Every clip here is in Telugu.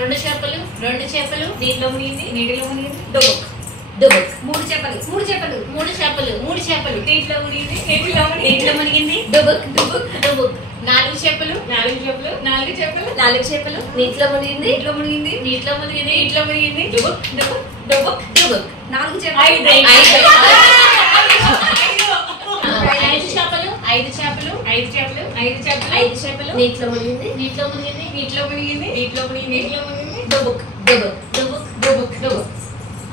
రెండు చేపలు నీటిలో మునిగింది డుబుక్ డుబుక్ మూడు చేపలు నీటిలో మునిగింది నీటిలో మునిగింది డుబుక్ డుబుక్ నాలుగు చేపలు నీటిలో మునిగింది డుబుక్ డుబుక్ డుబుక్ నాలుగు ఐదు చేపలు నీటిలో మునిగింది డుబుక్ డుబుక్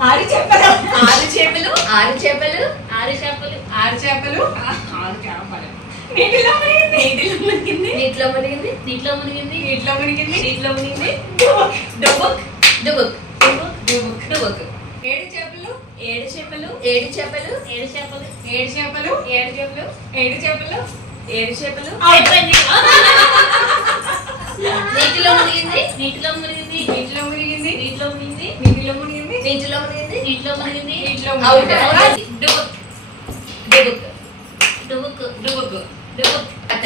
ఆరు చేపలు నీటిలో మునిగింది డుబుక్ ఏడు చేపలు అయిపోయింది నీటిలో మునిగింది అవుట్ డుబుక్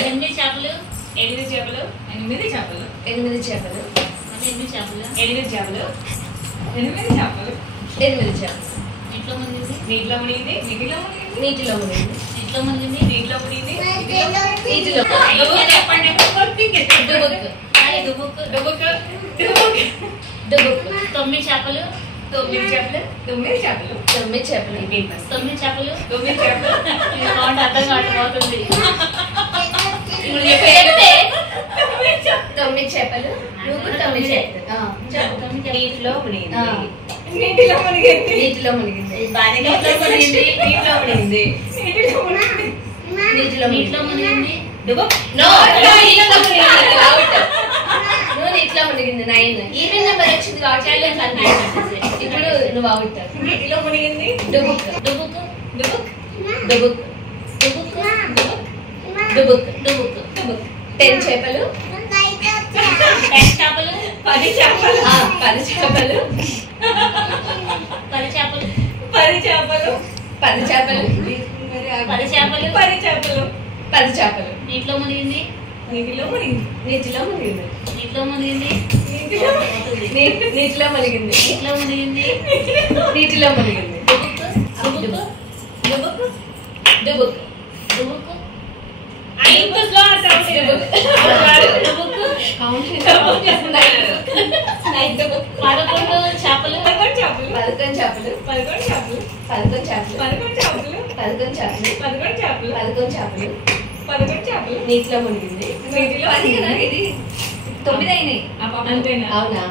ఎనిమిది చేపలు నీటిలో మునిగింది తొమ్మిది చేపలు అర్థం కాకపోతుంది తొమ్మిది చేపలు నీటిలో మునిగింది నీటిలో మునిగింది నీటిలో మునిగింది 9 ఈవెన్ నెంబర్ వచ్చింది కాబట్టి ఇప్పుడు నువ్వు అవుట్ నీటిలో మునిగింది డుబుక్ 10 చేపలు 10 చేపలు నీటిలో మునిగింది నీటిలో మునిగింది 9 అయినాయి. అవునా